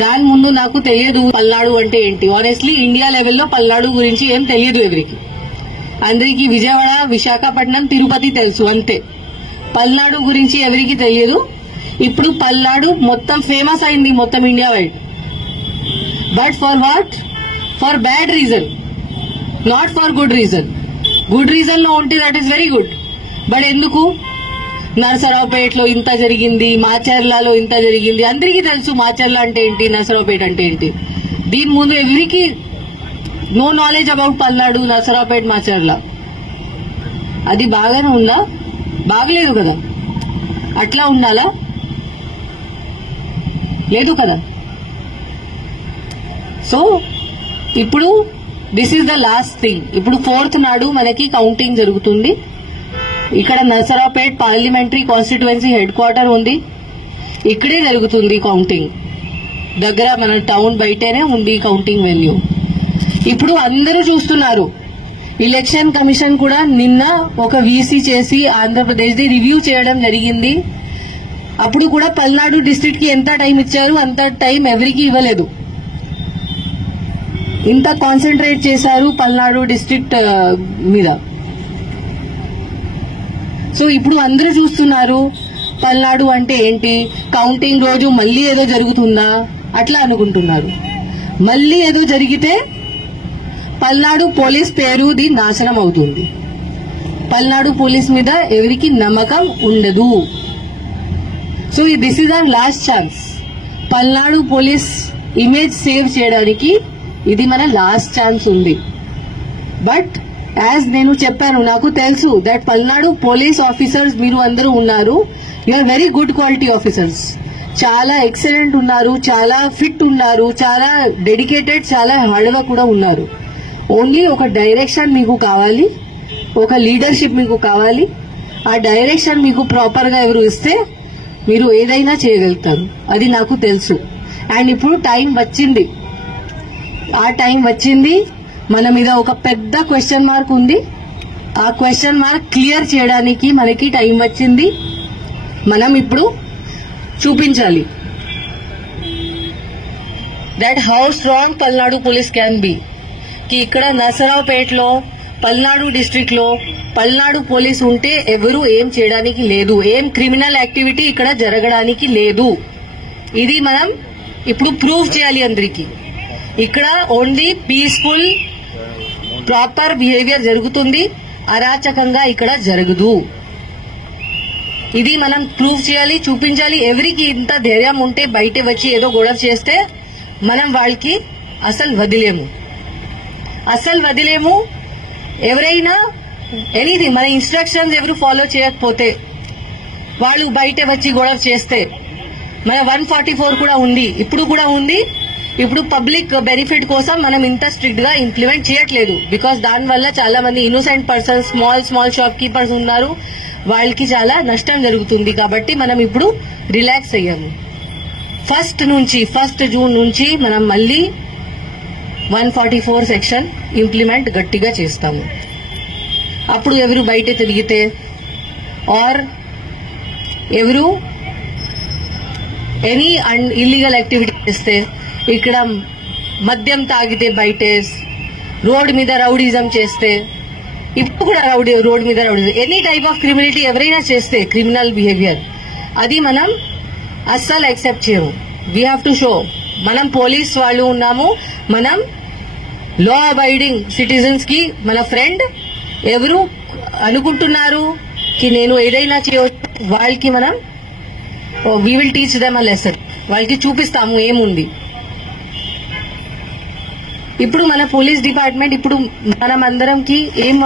దాని ముందు నాకు తెలియదు పల్నాడు అంటే ఏంటి. ఆనెస్ట్లీ ఇండియా లెవెల్లో పల్నాడు గురించి ఏం తెలియదు ఎవరికి. అందరికీ విజయవాడ, విశాఖపట్నం, తిరుపతి తెలుసు అంతే. పల్నాడు గురించి ఎవరికి తెలియదు. ఇప్పుడు పల్నాడు మొత్తం ఫేమస్ అయింది మొత్తం India wide. But for what? For bad reason, not for good reason. Good reason లో ఉంటే that is very good. But ఎందుకు? నరసరావుపేటలో ఇంత జరిగింది, మాచర్లలో ఇంత జరిగింది. అందరికీ తెలుసు మాచర్ల అంటే ఏంటి, నరసరావుపేట అంటే ఏంటి. దీని ముందు ఎవరికి no knowledge about Palnadu, Narasaraopet, Macherla. అది బాగానే ఉందా? బాగలేదు కదా. అట్లా ఉండాలా? లేదు కదా. సో ఇప్పుడు this is the last thing. ఇప్పుడు 4th నాడు మనకి కౌంటింగ్ జరుగుతుంది. ఇక్కడ Narasaraopet parliamentary constituency head quarter ఉంది. ఇక్కడే జరుగుతుంది కౌంటింగ్. దగ్గర మన టౌన్ బయటనే ఉంది కౌంటింగ్ వెన్యూ. ఇప్పుడు అందరూ చూస్తున్నారు. ఎలక్షన్ కమిషన్ కూడా నిన్న ఒక వీసీ చేసి ఆంధ్రప్రదేశ్ ది రివ్యూ చేయడం జరిగింది. అప్పుడు కూడా పల్నాడు డిస్ట్రిక్ట్ కి ఎంత టైం ఇచ్చారు, అంత టైం ఎవరికి ఇవ్వలేదు. ఇంత కాన్సన్ట్రేట్ చేశారు పల్నాడు డిస్ట్రిక్ట్ మీద. సో ఇప్పుడు అందరూ చూస్తున్నారు పల్నాడు అంటే ఏంటి, కౌంటింగ్ రోజు మళ్లీ ఏదో జరుగుతుందా అట్లా అనుకుంటున్నారు. మళ్లీ ఏదో జరిగితే పల్నాడు పోలీస్ పేరుది నాశనం అవుతుంది. పల్నాడు పోలీస్ మీద ఎవరికి నమ్మకం ఉండదు. So this is our last chance. Palnadu police image save చేయడానికి ఇది మన లాస్ట్ ఛాన్స్ ఉంది. బట్ యాజ్ నేను చెప్పాను, నాకు తెలుసు దట్ పల్నాడు పోలీస్ ఆఫీసర్స్ మీరు అందరూ ఉన్నారు. You are very good quality officers. చాలా ఎక్సలెంట్ ఉన్నారు, చాలా ఫిట్ ఉన్నారు, చాలా డెడికేటెడ్, చాలా హార్డ్ వర్క్ కూడా ఉన్నారు. ఓన్లీ ఒక డైరెక్షన్ మీకు కావాలి, ఒక లీడర్షిప్ మీకు కావాలి. ఆ డైరెక్షన్ మీకు ప్రాపర్ గా ఎవరు ఇస్తే మీరు ఏదైనా చేయగలుగుతారు. అది నాకు తెలుసు. అండ్ ఇప్పుడు టైం వచ్చింది. ఆ టైం వచ్చింది. మన మీద ఒక పెద్ద క్వశ్చన్ మార్క్ ఉంది. ఆ క్వశ్చన్ మార్క్ క్లియర్ చేయడానికి మనకి టైం వచ్చింది. మనం ఇప్పుడు చూపించాలి that how strong Palnadu police can be. కి ఇక్కడ నరసరావుపేటలో, పల్నాడు డిస్ట్రిక్ట్ లో పల్నాడు పోలీస్ ఉంటే ఎవరు ఏం చేయడానికి లేదు, ఏం క్రిమినల్ యాక్టివిటీ ఇక్కడ జరగడానికి లేదు. ఇది మనం ఇప్పుడు ప్రూవ్ చేయాలి అందరికీ. ఇక్కడ ఓన్లీ పీస్ఫుల్ ప్రాపర్ బిహేవియర్ జరుగుతుంది, అరాచకంగా ఇక్కడ జరగదు. ఇది మనం ప్రూవ్ చేయాలి, చూపించాలి. ఎవరికి ఇంత ధైర్యం ఉంటే బయట వచ్చి ఏదో గొడవ చేస్తే మనం వాళ్ళకి అసలు వదిలేము. ఎవరైనా ఎనీథింగ్ మన ఇన్స్ట్రక్షన్స్ ఎవరు ఫాలో చేయకపోతే, వాళ్ళు బయట వచ్చి గొడవ చేస్తే, మన 144 కూడా ఉంది, ఇప్పుడు కూడా ఉంది. ఇప్పుడు పబ్లిక్ బెనిఫిట్ కోసం మనం ఇంత స్ట్రిక్ట్ గా ఇంప్లిమెంట్ చేయట్లేదు. బికాస్ దానివల్ల చాలా మంది innocent persons, small shop keepers ఉన్నారు, వాళ్ళకి చాలా నష్టం జరుగుతుంది. కాబట్టి మనం ఇప్పుడు రిలాక్స్ అయ్యాము. 1 జూన్ నుంచి మనం మళ్ళీ 144 సెక్షన్ ఇంప్లిమెంట్ గట్టిగా చేస్తాము. అప్పుడు ఎవరు బయట తిరిగితే ఆర్ ఎవరు ఎనీ ఇల్లీగల్ యాక్టివిటీ చేస్తే, ఇక్కడ మద్యం తాగితే బయటే, రోడ్ మీద రౌడీజం చేస్తే, ఇప్పుడు కూడా రోడ్ మీద రౌడీజం, ఎనీ టైప్ ఆఫ్ క్రిమినిటీ ఎవరైనా చేస్తే క్రిమినల్ బిహేవియర్, అది మనం అస్సలు యాక్సెప్ట్ చేయము. వీ హ్యావ్ టు షో మనం పోలీస్ వాళ్ళు ఉన్నాము, మనం లా అబైడింగ్ సిటిజన్స్ కి మన ఫ్రెండ్. ఎవరు అనుకుంటున్నారు కి నేను ఏదైనా చేయవచ్చు, వాళ్ళకి మనం we will teach them a lesson. వాళ్ళకి చూపిస్తాము ఏముంది. ఇప్పుడు మన పోలీస్ డిపార్ట్మెంట్ ఇప్పుడు మనం అందరంకి ఏం